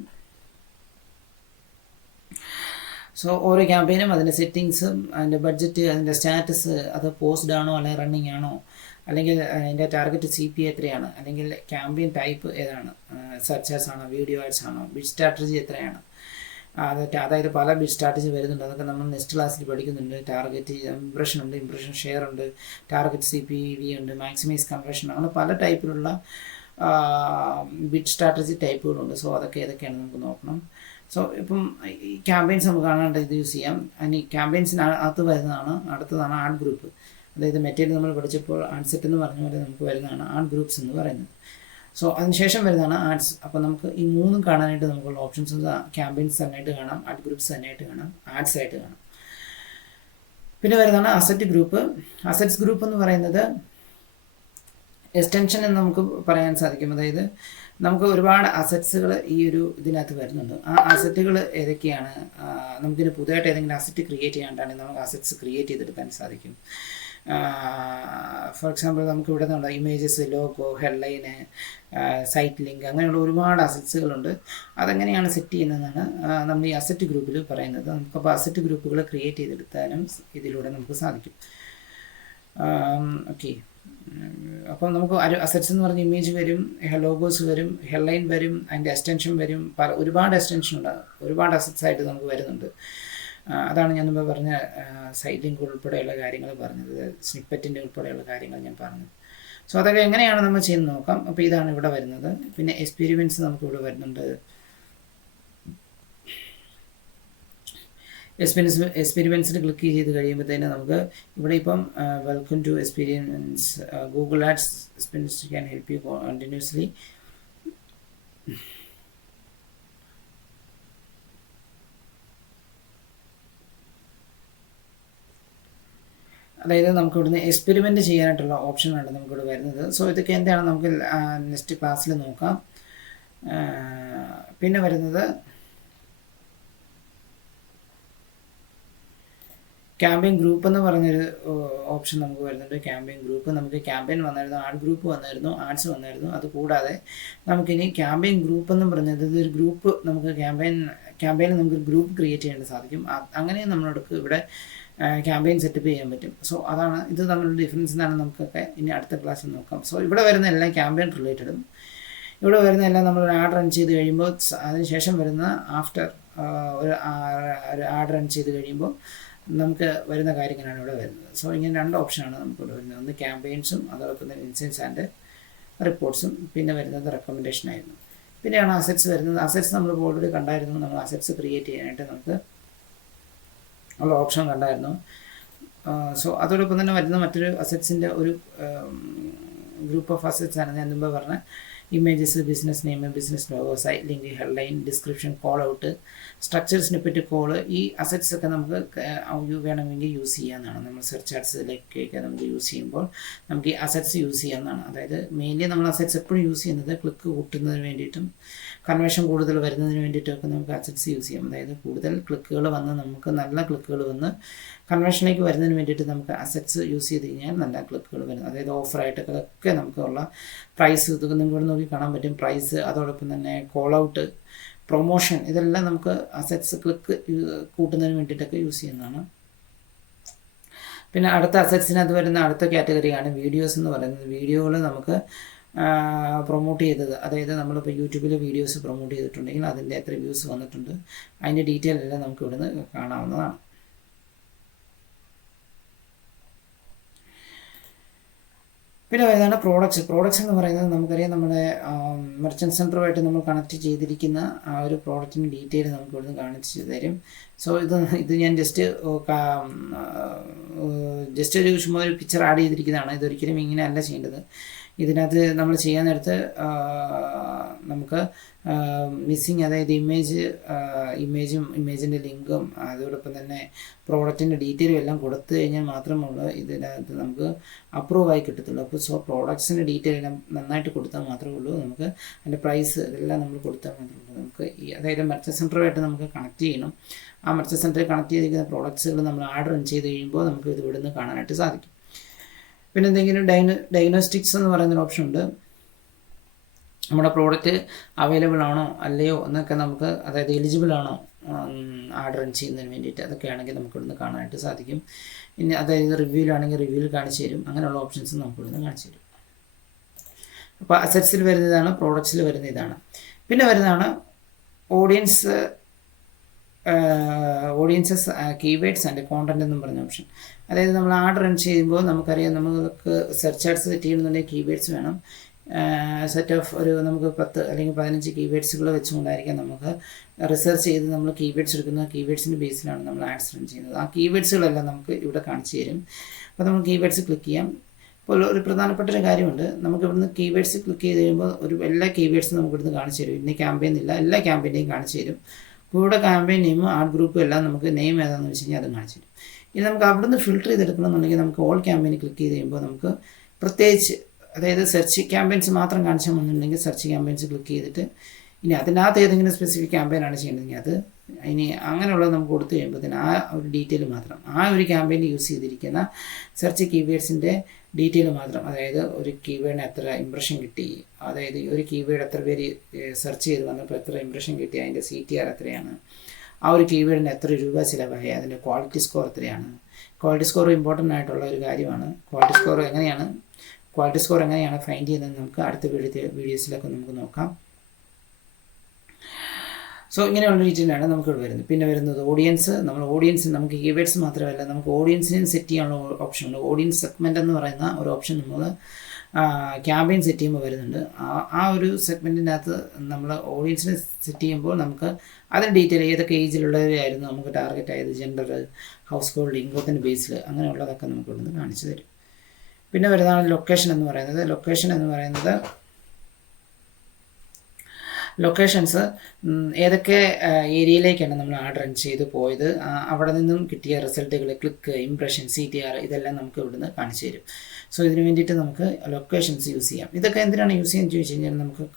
സോ ഓരോ ക്യാമ്പയിനും അതിൻ്റെ സെറ്റിങ്സും അതിൻ്റെ ബഡ്ജറ്റ്, അതിൻ്റെ സ്റ്റാറ്റസ്, അത് പോസ്ഡ് ആണോ അല്ലെങ്കിൽ റണ്ണിങ് ആണോ, അല്ലെങ്കിൽ അതിൻ്റെ ടാർഗറ്റ് CPA എത്രയാണ്, അല്ലെങ്കിൽ ക്യാമ്പയിൻ ടൈപ്പ് ഏതാണ്, സെർച്ച് ആഡ്സ് ആണോ, വീഡിയോ ആഡ്സ് ആണോ, ബിഡ് സ്ട്രാറ്റജി എത്രയാണ്, അതായത് പല ബിഡ് സ്ട്രാറ്റജി വരുന്നുണ്ട്. അതൊക്കെ നമ്മൾ നെക്സ്റ്റ് ക്ലാസ്സിൽ പഠിക്കുന്നുണ്ട്. ടാർഗറ്റ് ഇംപ്രഷൻ ഉണ്ട്, ഇംപ്രഷൻ ഷെയർ ഉണ്ട്, ടാർഗറ്റ് CPV ഉണ്ട്, മാക്സിമൈസ് കൺവേർഷൻ, അങ്ങനെ പല ടൈപ്പിലുള്ള ബിഡ് സ്ട്രാറ്റജി ടൈപ്പുകളുണ്ട്. സോ അതൊക്കെ ഏതൊക്കെയാണ് നമുക്ക് നോക്കണം. സോ ഇപ്പം ഈ ക്യാമ്പയിൻസ് നമുക്ക് കാണാണ്ട് ഇത് യൂസ് ചെയ്യാം. ഇനി ക്യാമ്പയിൻസിനകത്ത് വരുന്നതാണ് അടുത്തതാണ് ആഡ് ഗ്രൂപ്പ്. അതായത് മെറ്റീരിയൽ നമ്മൾ പഠിച്ചപ്പോൾ ആഡ് സെറ്റ് എന്ന് പറഞ്ഞ പോലെ നമുക്ക് വരുന്നതാണ് ആഡ് ഗ്രൂപ്പ്സ് എന്ന് പറയുന്നത്. സോ അതിനുശേഷം വരുന്നതാണ് ആഡ്സ്. അപ്പോൾ നമുക്ക് ഈ മൂന്നും കാണാനായിട്ട് നമുക്കുള്ള ഓപ്ഷൻസ് ക്യാമ്പയിൻസ് തന്നെയായിട്ട് കാണാം, ആഡ് ഗ്രൂപ്പ്സ് തന്നെയായിട്ട് കാണാം, ആഡ്സ് ആയിട്ട് കാണാം. പിന്നെ വരുന്നതാണ് അസറ്റ് ഗ്രൂപ്പ്. അസറ്റ്സ് ഗ്രൂപ്പ് എന്ന് പറയുന്നത് എക്സ്റ്റൻഷൻ എന്ന് നമുക്ക് പറയാൻ സാധിക്കും. അതായത് നമുക്ക് ഒരുപാട് അസറ്റ്സുകൾ ഈ ഒരു ഇതിനകത്ത് വരുന്നുണ്ട്. ആ അസറ്റുകൾ ഏതൊക്കെയാണ്, നമുക്കിന് പുതുതായിട്ട് ഏതെങ്കിലും അസറ്റ് ക്രിയേറ്റ് ചെയ്യാണ്ടാണെങ്കിൽ നമുക്ക് അസറ്റ്സ് ക്രിയേറ്റ് ചെയ്തെടുക്കാൻ സാധിക്കും. ഫോർ എക്സാമ്പിൾ നമുക്ക് ഇവിടെ നിന്നുള്ള images, logo, headline, site link, അങ്ങനെയുള്ള ഒരുപാട് അസറ്റ്സുകളുണ്ട്. അതെങ്ങനെയാണ് സെറ്റ് ചെയ്യുന്നതെന്നാണ് നമ്മൾ ഈ അസറ്റ് ഗ്രൂപ്പിൽ പറയുന്നത്. നമുക്കപ്പോൾ അസറ്റ് ഗ്രൂപ്പുകൾ ക്രിയേറ്റ് ചെയ്തെടുക്കാനും ഇതിലൂടെ നമുക്ക് സാധിക്കും. ഓക്കെ, അപ്പം നമുക്ക് അസറ്റ്സ് എന്ന് പറഞ്ഞ ഇമേജ് വരും, ലോഗോസ് വരും, ഹെഡ്ലൈൻ വരും, അതിൻ്റെ എക്സ്റ്റൻഷൻ വരും, ഒരുപാട് എക്സ്റ്റൻഷൻ ഉണ്ട്, ഒരുപാട് അസറ്റ്സ് ആയിട്ട് നമുക്ക് വരുന്നുണ്ട്. അതാണ് ഞാൻ മുമ്പ് പറഞ്ഞ സൈറ്റ് ലിങ്ക് ഉൾപ്പെടെയുള്ള കാര്യങ്ങൾ പറഞ്ഞത്, സ്നിപ്പറ്റിൻ്റെ ഉൾപ്പെടെയുള്ള കാര്യങ്ങൾ ഞാൻ പറഞ്ഞത്. സോ അതൊക്കെ എങ്ങനെയാണ് നമ്മൾ ചെയ്യുന്നത് നോക്കാം. അപ്പോൾ ഇതാണ് ഇവിടെ വരുന്നത്. പിന്നെ എക്സ്പീരിയൻസ് നമുക്ക് ഇവിടെ വരുന്നുണ്ട്. എക്സ്പീരിയൻസിൽ ക്ലിക്ക് ചെയ്ത് കഴിയുമ്പോഴത്തേന് നമുക്ക് ഇവിടെ ഇപ്പം welcome to experience, Google ads experience can help you continuously. അതായത് നമുക്ക് ഇവിടുന്ന് എക്സ്പെരിമെൻറ്റ് ചെയ്യാനായിട്ടുള്ള ഓപ്ഷനാണ് നമുക്കിവിടെ വരുന്നത്. സോ ഇതൊക്കെ എന്താണ് നമുക്ക് നെക്സ്റ്റ് ക്ലാസ്സിൽ നോക്കാം. പിന്നെ വരുന്നത് ക്യാമ്പയിൻ ഗ്രൂപ്പ് എന്ന് പറഞ്ഞൊരു ഓപ്ഷൻ നമുക്ക് വരുന്നുണ്ട്. ക്യാമ്പയിൻ ഗ്രൂപ്പ്, നമുക്ക് ക്യാമ്പയിൻ വന്നായിരുന്നു, ആഡ് ഗ്രൂപ്പ് വന്നായിരുന്നു, ആഡ്സ് വന്നായിരുന്നു. അതുകൂടാതെ നമുക്കിനി ക്യാമ്പയിൻ ഗ്രൂപ്പ് എന്ന് പറഞ്ഞത് ഇതൊരു ഗ്രൂപ്പ്, നമുക്ക് ക്യാമ്പയിനിൽ നമുക്ക് ഗ്രൂപ്പ് ക്രിയേറ്റ് ചെയ്യാൻ സാധിക്കും. അങ്ങനെ നമ്മളോടൊക്കെ ഇവിടെ ക്യാമ്പയിൻ സെറ്റപ്പ് ചെയ്യാൻ പറ്റും. സോ അതാണ് ഇത് തമ്മിലുള്ള ഡിഫറൻസ് എന്നാണ് നമുക്കൊക്കെ ഇനി അടുത്ത ക്ലാസ്സിൽ നോക്കാം. സോ ഇവിടെ വരുന്ന എല്ലാം ക്യാമ്പയിൻ റിലേറ്റഡും, ഇവിടെ വരുന്ന എല്ലാം നമ്മൾ ആഡ് റൺ ചെയ്ത് കഴിയുമ്പോൾ അതിനുശേഷം വരുന്ന ആഫ്റ്റർ ഒരു ആഡ് റൺ ചെയ്ത് കഴിയുമ്പോൾ നമുക്ക് വരുന്ന കാര്യങ്ങളാണ് ഇവിടെ വരുന്നത്. സോ ഇങ്ങനെ രണ്ട് ഓപ്ഷനാണ് നമുക്കിവിടെ വരുന്നത്. ഒന്ന് ക്യാമ്പയിൻസും അതോടൊപ്പം തന്നെ ഇൻസൈറ്റ്സ് ആൻഡ് റിപ്പോർട്ട്സും, പിന്നെ വരുന്നത് റെക്കമെൻഡേഷൻ ആയിരുന്നു. പിന്നെയാണ് അസറ്റ്സ് വരുന്നത്. അസറ്റ്സ് നമ്മൾ ഓൾറെഡി കണ്ടായിരുന്നു. നമ്മൾ അസറ്റ്സ് ക്രിയേറ്റ് ചെയ്യാനായിട്ട് നമുക്ക് ഉള്ള ഓപ്ഷൻ കണ്ടായിരുന്നു. സോ അതോടൊപ്പം തന്നെ വരുന്ന മറ്റൊരു അസറ്റ്സിൻ്റെ ഒരു ഗ്രൂപ്പ് ഓഫ് അസറ്റ്സ് ആണ് ഞാൻ മുമ്പ് പറഞ്ഞ images, business name, business logo, site link, headline, description, call out, structure, snippet, call. ഈ അസറ്റ്സ് ഒക്കെ നമുക്ക് വേണമെങ്കിൽ യൂസ് ചെയ്യാവുന്നതാണ്. നമ്മൾ സെർച്ച് ആഡ്സിലേക്കൊക്കെ നമുക്ക് യൂസ് ചെയ്യുമ്പോൾ നമുക്ക് ഈ അസറ്റ്സ് യൂസ് ചെയ്യാവുന്നതാണ്. അതായത് മെയിൻലി നമ്മൾ അസറ്റ്സ് എപ്പോഴും യൂസ് ചെയ്യുന്നത് ക്ലിക്ക് കൂട്ടുന്നതിന് വേണ്ടിയിട്ടും കൺവേർഷൻ കൂടുതൽ വരുന്നതിന് വേണ്ടിയിട്ടൊക്കെ നമുക്ക് അസറ്റ്സ് യൂസ് ചെയ്യാം. അതായത് കൂടുതൽ ക്ലിക്കുകൾ വന്ന് നമുക്ക് നല്ല ക്ലിക്കുകൾ വന്ന് കൺവേർഷനിലേക്ക് വരുന്നതിന് വേണ്ടിയിട്ട് നമുക്ക് അസറ്റ്സ് യൂസ് ചെയ്ത് കഴിഞ്ഞാൽ നല്ല ക്ലിക്കുകൾ വരും. അതായത് ഓഫറായിട്ടൊക്കെ നമുക്കുള്ള പ്രൈസ്, ഇതൊക്കെ നിങ്ങൾക്ക് നോക്കി കാണാൻ പറ്റും. പ്രൈസ്, അതോടൊപ്പം തന്നെ കോൾ ഔട്ട്, പ്രൊമോഷൻ, ഇതെല്ലാം നമുക്ക് അസറ്റ്സ് ക്ലിക്ക് കൂട്ടുന്നതിന് വേണ്ടിയിട്ടൊക്കെ യൂസ് ചെയ്യുന്നതാണ്. പിന്നെ അടുത്ത അസറ്റ്സിനകത്ത് വരുന്ന അടുത്ത കാറ്റഗറിയാണ് വീഡിയോസ് എന്ന് പറയുന്നത്. വീഡിയോകൾ നമുക്ക് പ്രൊമോട്ട് ചെയ്തത്, അതായത് നമ്മളിപ്പോൾ യൂട്യൂബിൽ വീഡിയോസ് പ്രൊമോട്ട് ചെയ്തിട്ടുണ്ടെങ്കിൽ അതിൻ്റെ എത്ര വ്യൂസ് വന്നിട്ടുണ്ട്, അതിൻ്റെ ഡീറ്റെയിൽ എല്ലാം നമുക്ക് ഇവിടുന്ന് കാണാവുന്നതാണ്. പിന്നെ വരുന്നതാണ് പ്രോഡക്റ്റ്സ് എന്ന് പറയുന്നത് നമുക്കറിയാം നമ്മുടെ മെർച്ചൻറ്റ് സെൻറ്ററുമായിട്ട് നമ്മൾ കണക്ട് ചെയ്തിരിക്കുന്ന ആ ഒരു പ്രോഡക്റ്റിൻ്റെ ഡീറ്റെയിൽ നമുക്ക് ഇവിടുന്ന് കാണിച്ച് തരും. സോ ഇത് ഞാൻ ജസ്റ്റ് ഒരു ചുമ്മാ ഒരു പിക്ചർ ആഡ് ചെയ്തിരിക്കുന്നതാണ്. ഇതൊരിക്കലും ഇങ്ങനെ അല്ല ചെയ്യേണ്ടത്. ഇതിനകത്ത് നമ്മൾ ചെയ്യാൻ നേരത്ത് നമുക്ക് മിസ്സിങ്, അതായത് ഇമേജിൻ്റെ ലിങ്കും അതോടൊപ്പം തന്നെ പ്രോഡക്റ്റിൻ്റെ ഡീറ്റെയിലും എല്ലാം കൊടുത്തു കഴിഞ്ഞാൽ മാത്രമുള്ള ഇതിനകത്ത് നമുക്ക് അപ്രൂവ് ആയി കിട്ടത്തുള്ളൂ. അപ്പോൾ പ്രോഡക്ട്സിൻ്റെ ഡീറ്റെയിൽ എല്ലാം നന്നായിട്ട് കൊടുത്താൽ മാത്രമേ ഉള്ളൂ നമുക്ക് അതിൻ്റെ പ്രൈസ് ഇതെല്ലാം നമ്മൾ കൊടുത്താൽ മാത്രമേ ഉള്ളൂ നമുക്ക് അതായത് മെർച്ചൻറ്റ് സെൻറ്ററുമായിട്ട് നമുക്ക് കണക്ട് ചെയ്യണം. ആ മെർച്ചൻറ്റ് സെൻറ്ററിൽ കണക്ട് ചെയ്തിരിക്കുന്ന പ്രോഡക്ട്സുകൾ നമ്മൾ ആഡ് റൺ ചെയ്ത് കഴിയുമ്പോൾ നമുക്ക് ഇത് ഇവിടുന്ന് കാണാനായിട്ട് സാധിക്കും. പിന്നെ എന്തെങ്കിലും ഡയഗ്നോസ്റ്റിക്സ് എന്ന് പറയുന്നൊരു ഓപ്ഷൻ ഉണ്ട്. നമ്മുടെ പ്രോഡക്റ്റ് അവൈലബിൾ ആണോ അല്ലയോ എന്നൊക്കെ നമുക്ക്, അതായത് എലിജിബിൾ ആണോ ആഡ് റൺ ചെയ്യുന്നതിന് വേണ്ടിയിട്ട്, അതൊക്കെ ആണെങ്കിൽ നമുക്ക് ഇവിടുന്ന് കാണാനായിട്ട് സാധിക്കും. ഇനി അതായത് റിവ്യൂലാണെങ്കിൽ റിവ്യൂവിൽ കാണിച്ചു തരും. അങ്ങനെയുള്ള ഓപ്ഷൻസ് നമുക്ക് ഇവിടുന്ന് കാണിച്ചു തരും. അപ്പോൾ അസറ്റ്സിൽ വരുന്നതാണ്, പ്രോഡക്ട്സിൽ വരുന്ന ഇതാണ്. പിന്നെ വരുന്നതാണ് ഓഡിയൻസസ് കീവേഡ്സ് ആൻഡ് കോണ്ടന്റ് എന്നും പറഞ്ഞ ഓപ്ഷൻ. അതായത് നമ്മൾ ആഡ് റൺ ചെയ്യുമ്പോൾ നമുക്കറിയാം നമുക്ക് സെർച്ച് ആഡ്സ് സെറ്റ് ചെയ്യണമെന്നുണ്ടെങ്കിൽ കീവേഡ്സ് വേണം. സെറ്റ് ഓഫ് നമുക്ക് 10 അല്ലെങ്കിൽ 15 കീവേഡ്സുകൾ വെച്ചുകൊണ്ടായിരിക്കാം നമുക്ക് റിസർച്ച് ചെയ്ത് നമ്മൾ കീവേഡ്സ് എടുക്കുന്ന കീവേഡ്സിൻ്റെ ബേസിലാണ് നമ്മൾ ആഡ്സ് റൺ ചെയ്യുന്നത്. ആ കീവേഡ്സുകളെല്ലാം നമുക്ക് ഇവിടെ കാണിച്ചു തരും. അപ്പോൾ നമ്മൾ കീവേഡ്സ് ക്ലിക്ക് ചെയ്യാം. അപ്പോൾ ഒരു പ്രധാനപ്പെട്ട ഒരു കാര്യമുണ്ട്, നമുക്ക് ഇവിടുന്ന് കീവേഡ്സ് ക്ലിക്ക് ചെയ്ത് കഴിയുമ്പോൾ എല്ലാ കീവേഡ്സും നമുക്ക് ഇവിടുന്ന് കാണിച്ചു തരും. ഇന്ന ക്യാമ്പയിൻ ഇല്ല, എല്ലാ ക്യാമ്പയിൻ്റെയും കാണിച്ചു തരും. അപ്പോൾ ഇവിടെ ക്യാമ്പയിൻ നെയിമും ആഡ് ഗ്രൂപ്പും എല്ലാം നമുക്ക് നെയിം ഏതാണെന്ന് വെച്ച് കഴിഞ്ഞാൽ അത് കാണിച്ചു തരും. ഇനി നമുക്ക് അവിടുന്ന് ഫിൽട്ടർ ചെയ്തെടുക്കണമെന്നുണ്ടെങ്കിൽ നമുക്ക് ഓൾ ക്യാമ്പയിൻ ക്ലിക്ക് ചെയ്ത് കഴിയുമ്പോൾ നമുക്ക് പ്രത്യേകിച്ച്, അതായത് സെർച്ച് ക്യാമ്പയിൻസ് മാത്രം കാണിച്ചാൽ വന്നിട്ടുണ്ടെങ്കിൽ സെർച്ച് ക്യാമ്പയിൻസ് ക്ലിക്ക് ചെയ്തിട്ട് ഇനി അതിനകത്ത് ഏതെങ്കിലും സ്പെസിഫിക് ക്യാമ്പയിനാണ് ചെയ്യേണ്ടതെങ്കിൽ അത് ഇനി അങ്ങനെയുള്ളത് നമുക്ക് കൊടുത്തു കഴിയുമ്പോഴത്തേന് ആ ഒരു ഡീറ്റെയിൽ മാത്രം, ആ ഒരു ക്യാമ്പയിൻ യൂസ് ചെയ്തിരിക്കുന്ന സെർച്ച് കീവേഡ്സിൻ്റെ ഡീറ്റെയിൽ മാത്രം, അതായത് ഒരു കീവേഡിന് എത്ര ഇംപ്രഷൻ കിട്ടി, അതായത് ഒരു കീവേഡ് എത്ര പേര് സെർച്ച് ചെയ്ത് വന്നപ്പോൾ എത്ര ഇംപ്രഷൻ കിട്ടി, അതിൻ്റെ CTR എത്രയാണ്, ആ ഒരു കീവേഡിന് എത്ര രൂപ ചിലവായി, അതിൻ്റെ ക്വാളിറ്റി സ്കോർ എത്രയാണ്. ക്വാളിറ്റി സ്കോർ ഇമ്പോർട്ടൻ്റ് ആയിട്ടുള്ള ഒരു കാര്യമാണ്. ക്വാളിറ്റി സ്കോർ എങ്ങനെയാണ് ഫൈൻഡ് ചെയ്യുന്നത് നമുക്ക് അടുത്ത വീഡിയോസിലൊക്കെ നമുക്ക് നോക്കാം. സോ ഇങ്ങനെയുള്ള രീതിയിലാണ് നമുക്ക് വരുന്നത്. പിന്നെ വരുന്നത് ഓഡിയൻസ്. നമുക്ക് കീവേഡ്സ് മാത്രമല്ല, നമുക്ക് ഓഡിയൻസിനും സെറ്റ് ചെയ്യാനുള്ള ഓപ്ഷൻ ഉണ്ട്. ഓഡിയൻസ് സെഗ്മെൻ്റ് എന്ന് പറയുന്ന ഒരു ഓപ്ഷൻ നമ്മൾ ക്യാമ്പയിൻ സെറ്റ് ചെയ്യുമ്പോൾ വരുന്നുണ്ട്. ആ ഒരു സെഗ്മെൻറ്റിനകത്ത് നമ്മൾ ഓഡിയൻസിനെ സെറ്റ് ചെയ്യുമ്പോൾ നമുക്ക് അതിന് ഡീറ്റെയിൽ ഏതൊക്കെ ഏജിലുള്ളവരായിരുന്നു നമുക്ക് ടാർഗറ്റ് ആയത്, ജെൻഡർ, ഹൗസ് ഹോൾഡ്, ഇൻകത്തിൻ്റെ ബേസിൽ അങ്ങനെയുള്ളതൊക്കെ നമുക്ക് ഇവിടുന്ന് കാണിച്ചു തരും. പിന്നെ വരുന്നതാണ് ലൊക്കേഷൻ എന്ന് പറയുന്നത്. ലൊക്കേഷൻസ് ഏതൊക്കെ ഏരിയയിലേക്കാണ് നമ്മൾ ആഡ് റൺ ചെയ്ത് പോയത്, അവിടെ നിന്നും കിട്ടിയ റിസൾട്ടുകൾ, ക്ലിക്ക്, ഇംപ്രഷൻ, CTR ഇതെല്ലാം നമുക്ക് ഇവിടുന്ന് കാണിച്ചു തരും. സോ ഇതിന് വേണ്ടിയിട്ട് നമുക്ക് ലൊക്കേഷൻസ് യൂസ് ചെയ്യാം. ഇതൊക്കെ എന്തിനാണ് യൂസ് ചെയ്യുന്നത് ചോദിച്ചു കഴിഞ്ഞാൽ നമുക്ക്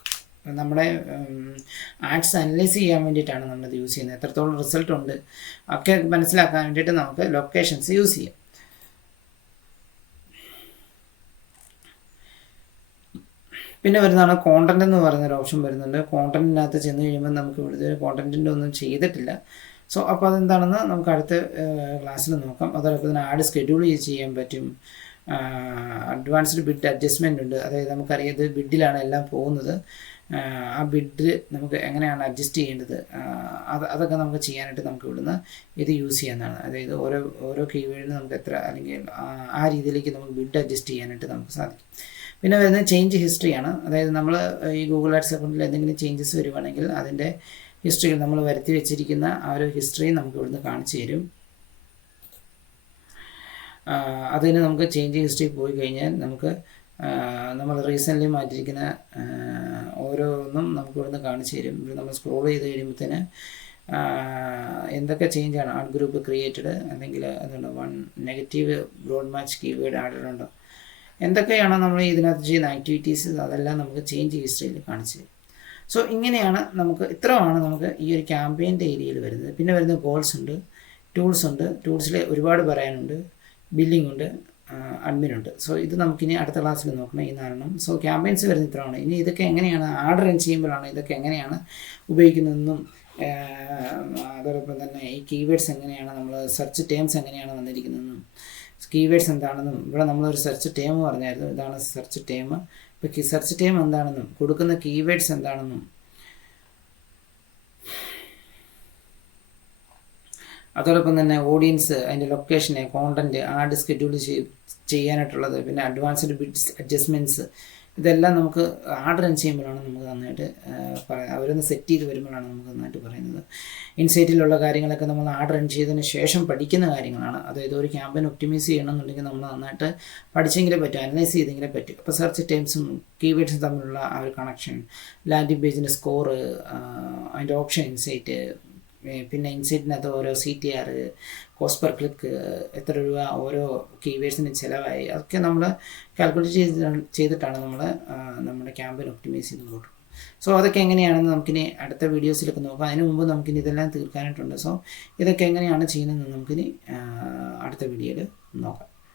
നമ്മുടെ ആഡ്സ് അനലൈസ് ചെയ്യാൻ വേണ്ടിയിട്ടാണ് നമ്മളിത് യൂസ് ചെയ്യുന്നത്. എത്രത്തോളം റിസൾട്ട് ഉണ്ട് ഒക്കെ മനസ്സിലാക്കാൻ വേണ്ടിയിട്ട് നമുക്ക് ലൊക്കേഷൻസ് യൂസ് ചെയ്യാം. പിന്നെ വരുന്നതാണ് കോണ്ടന്റ് എന്ന് പറയുന്നൊരു ഓപ്ഷൻ വരുന്നുണ്ട്. കോണ്ടന്റിനകത്ത് ചെന്ന് കഴിയുമ്പോൾ നമുക്ക് ഇവിടുത്തെ കോണ്ടന്റിൻ്റെ ഒന്നും ചെയ്തിട്ടില്ല. സോ അപ്പോൾ അതെന്താണെന്ന് നമുക്ക് അടുത്ത ക്ലാസ്സിൽ നോക്കാം. അതോടൊപ്പം തന്നെ ആഡ് സ്കെഡ്യൂൾ ചെയ്യാൻ പറ്റും. അഡ്വാൻസ്ഡ് ബിഡ് അഡ്ജസ്റ്റ്മെൻ്റ് ഉണ്ട്. അതായത് നമുക്കറിയാം ഇത് ബിഡിലാണ് എല്ലാം പോകുന്നത്. ആ ബിഡ് നമുക്ക് എങ്ങനെയാണ് അഡ്ജസ്റ്റ് ചെയ്യേണ്ടത്, അതൊക്കെ നമുക്ക് ചെയ്യാനായിട്ട് നമുക്ക് ഇവിടുന്ന് ഇത് യൂസ് ചെയ്യാവുന്നതാണ്. അതായത് ഓരോ കീവേഡിന് നമുക്ക് എത്ര, അല്ലെങ്കിൽ ആ രീതിയിലേക്ക് നമുക്ക് ബിഡ് അഡ്ജസ്റ്റ് ചെയ്യാനായിട്ട് നമുക്ക് സാധിക്കും. പിന്നെ വരുന്നത് ചേഞ്ച് ഹിസ്റ്ററിയാണ്. അതായത് നമ്മൾ ഈ ഗൂഗിൾ ആഡ്സ് അക്കൗണ്ടിൽ എന്തെങ്കിലും ചേഞ്ചസ് വരുവാണെങ്കിൽ അതിൻ്റെ ഹിസ്റ്ററിയിൽ നമ്മൾ വരുത്തി വെച്ചിരിക്കുന്ന ആ ഒരു ഹിസ്റ്ററി നമുക്ക് ഇവിടുന്ന് കാണിച്ചു തരും. അതിന് നമുക്ക് ചേഞ്ച് ഹിസ്റ്ററി പോയി കഴിഞ്ഞാൽ നമുക്ക് നമ്മൾ റീസെൻ്റ്ലി മാറ്റിയിരിക്കുന്ന ഓരോന്നും നമുക്ക് ഇവിടുന്ന് കാണിച്ചു തരും. ഇവിടെ നമ്മൾ സ്ക്രോൾ ചെയ്ത് കഴിയുമ്പോഴത്തേന് എന്തൊക്കെ ചേഞ്ചാണ്, ആഡ് ഗ്രൂപ്പ് ക്രിയേറ്റഡ്, അല്ലെങ്കിൽ അതുകൊണ്ട് 1 negative broad match keyword added ഉണ്ടോ, എന്തൊക്കെയാണോ നമ്മൾ ഇതിനകത്ത് ചെയ്യുന്ന ആക്ടിവിറ്റീസ് അതെല്ലാം നമുക്ക് ചേഞ്ച് ഹിസ്റ്ററിയിൽ കാണിച്ചു തരും. സോ ഇങ്ങനെയാണ് ഇത്രയാണ് നമുക്ക് ഈ ഒരു ക്യാമ്പയിൻ്റെ ഏരിയയിൽ വരുന്നത്. പിന്നെ വരുന്ന ഗോൾസ് ഉണ്ട്, ടൂൾസ് ഉണ്ട്. ടൂൾസിൽ ഒരുപാട് പറയാനുണ്ട്. ബില്ലിംഗ് ഉണ്ട്, അഡ്മിൻ ഉണ്ട്. സോ ഇത് നമുക്കിനി അടുത്ത ക്ലാസ്സിൽ നോക്കണം ഈ 4. സോ ക്യാമ്പയിൻസ് വരുന്ന ഇത്രയാണ്. ഇനി ഇതൊക്കെ എങ്ങനെയാണ് ആഡ് റൺ ചെയ്യുമ്പോഴാണ് ഇതൊക്കെ എങ്ങനെയാണ് ഉപയോഗിക്കുന്നതെന്നും അതോടൊപ്പം തന്നെ ഈ കീവേഡ്സ് എങ്ങനെയാണ്, നമ്മൾ സെർച്ച് ടേംസ് എങ്ങനെയാണ് വന്നിരിക്കുന്നതെന്നും, കീവേഡ്സ് എന്താണെന്നും, ഇവിടെ നമ്മളൊരു സെർച്ച് ടേം പറഞ്ഞായിരുന്നു, ഇതാണ് സെർച്ച് ടേം. ഇപ്പോൾ സെർച്ച് ടേം എന്താണെന്നും കൊടുക്കുന്ന കീവേഡ്സ് എന്താണെന്നും അതോടൊപ്പം തന്നെ ഓഡിയൻസ്, അതിൻ്റെ ലൊക്കേഷന്, കോണ്ടൻറ്റ്, ആഡ് സ്കെഡ്യൂൾ ചെയ്യാനായിട്ടുള്ളത്, പിന്നെ അഡ്വാൻസ്ഡ് ബിഡ്സ് അഡ്ജസ്റ്റ്മെൻറ്റ്സ്, ഇതെല്ലാം നമുക്ക് ആഡ് റൺ ചെയ്യുമ്പോഴാണ് നമുക്ക് നന്നായിട്ട് അവരൊന്ന് സെറ്റ് ചെയ്ത് വരുമ്പോഴാണ് നമുക്ക് നന്നായിട്ട് പറയുന്നത്. ഇൻസൈറ്റിലുള്ള കാര്യങ്ങളൊക്കെ നമ്മൾ ആഡ് റൺ ചെയ്തതിന് ശേഷം പഠിക്കുന്ന കാര്യങ്ങളാണ്. അതായത് ഒരു ക്യാമ്പയിൻ ഒപ്റ്റിമൈസ് ചെയ്യണമെന്നുണ്ടെങ്കിൽ നമ്മൾ നന്നായിട്ട് പഠിച്ചെങ്കിലേ പറ്റും, അനലൈസ് ചെയ്തെങ്കിലേ പറ്റും. അപ്പോൾ സെർച്ച് ടൈംസും കീവേഡ്സും തമ്മിലുള്ള ആ ഒരു കണക്ഷൻ, ലാൻഡിംഗ് പേജിൻ്റെ സ്കോർ, അതിൻ്റെ ഓപ്ഷൻ ഇൻസൈറ്റ്, പിന്നെ ഇൻസൈറ്റിനകത്ത് ഓരോ CTR, കോസ്റ്റ് പെർ ക്ലിക്ക്, എത്ര രൂപ ഓരോ കീവേഡ്സിന് ചിലവായി, അതൊക്കെ നമ്മൾ കാൽക്കുലേറ്റ് ചെയ്തിട്ടാണ് നമ്മൾ നമ്മുടെ ക്യാമ്പയിൻ ഒപ്റ്റിമൈസ് ചെയ്ത് പോകുന്നത്. സോ അതൊക്കെ എങ്ങനെയാണെന്ന് നമുക്കിനി അടുത്ത വീഡിയോസിലൊക്കെ നോക്കാം. അതിന് മുമ്പ് നമുക്കിനി ഇതെല്ലാം തീർക്കാനായിട്ടുണ്ട്. സോ ഇതൊക്കെ എങ്ങനെയാണ് ചെയ്യുന്നതെന്ന് നമുക്കിനി അടുത്ത വീഡിയോയിൽ നോക്കാം.